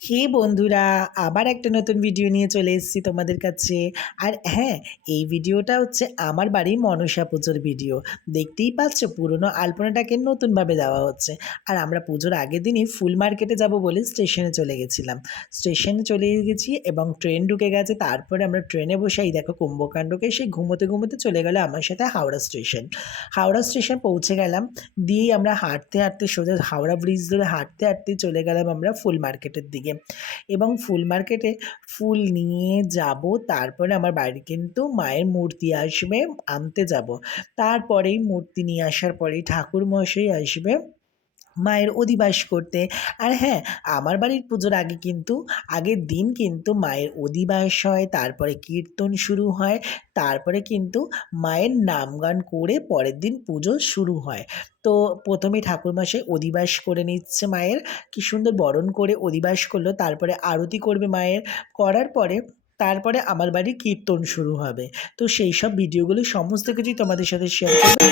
হে বন্ধুরা, আবার একটা নতুন ভিডিও নিয়ে চলে এসেছি তোমাদের কাছে। আর হ্যাঁ, এই ভিডিওটা হচ্ছে আমার বাড়ির মনসা পুজোর ভিডিও। দেখতেই পাচ্ছ পুরনো আলপনাটাকে নতুনভাবে দেওয়া হচ্ছে। আর আমরা পুজোর আগের দিনই ফুল মার্কেটে যাব বলে স্টেশনে চলে গেছিলাম। স্টেশনে চলে গেছি এবং ট্রেন ঢুকে গেছে। তারপরে আমরা ট্রেনে বসে এই দেখো কুম্ভকাণ্ডকে সেই ঘুমোতে ঘুমোতে চলে গেল আমার সাথে হাওড়া স্টেশন। হাওড়া স্টেশন পৌঁছে গেলাম। দিয়েই আমরা হাঁটতে হাঁটতে সোজা হাওড়া ব্রিজ ধরে হাঁটতে হাঁটতে চলে গেলাম আমরা ফুল মার্কেটের দিকে। এবং ফুল মার্কেটে ফুল নিয়ে যাব, তারপরে আমার বাড়ি কিন্তু মায়ের মূর্তি আসবে, আনতে যাব। তারপরেই মূর্তি নিয়ে আসার পরেই ঠাকুরমশাই আসবে মায়ের অধিবাস করতে। আর হ্যাঁ, আমার বাড়ির পুজোর আগে কিন্তু আগের দিন কিন্তু মায়ের অধিবাস হয়, তারপরে কীর্তন শুরু হয়, তারপরে কিন্তু মায়ের নামগান করে পরের দিন পুজো শুরু হয়। তো প্রথমেই ঠাকুরমশাই অধিবাস করে নিচ্ছে মায়ের, কি সুন্দর বরণ করে অধিবাস করলো, তারপরে আরতি করবে মায়ের, করার পরে তারপরে আমার বাড়ি কীর্তন শুরু হবে। তো সেই সব ভিডিওগুলো সমস্ত কিছুই তোমাদের সাথে শেয়ার করবো।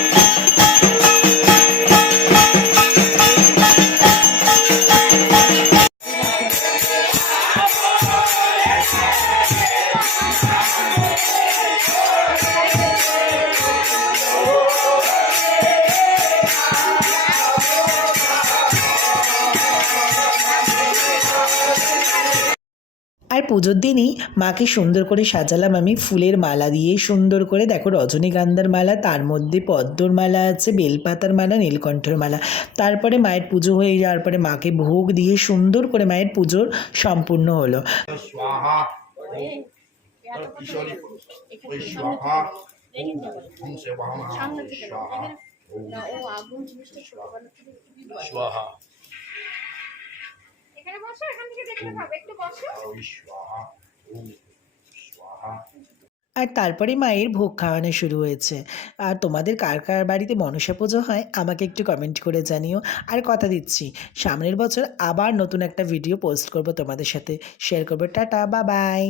আর পুজোর দিনই মাকে সুন্দর করে সাজালাম আমি ফুলের মালা দিয়ে। সুন্দর করে দেখো, রজনীগন্ধার মালা, তার মধ্যে পদ্মর মালা আছে, বেলপাতার মালা, নীলকণ্ঠের মালা। তারপরে মায়ের পুজো হয়ে যাওয়ার পরে মাকে ভোগ দিয়ে সুন্দর করে মায়ের পুজোর সম্পূর্ণ হলো। এখানে বসো, এখান থেকে দেখতে পাবে, একটু বসো। আর তারপরে মায়ের ভোগ খাওয়ানো শুরু হয়েছে। আর তোমাদের কার কার বাড়িতে মনসা পুজো হয় আমাকে একটু কমেন্ট করে জানিও। আর কথা দিচ্ছি, সামনের বছর আবার নতুন একটা ভিডিও পোস্ট করব, তোমাদের সাথে শেয়ার করবো। টাটা, বা বাই।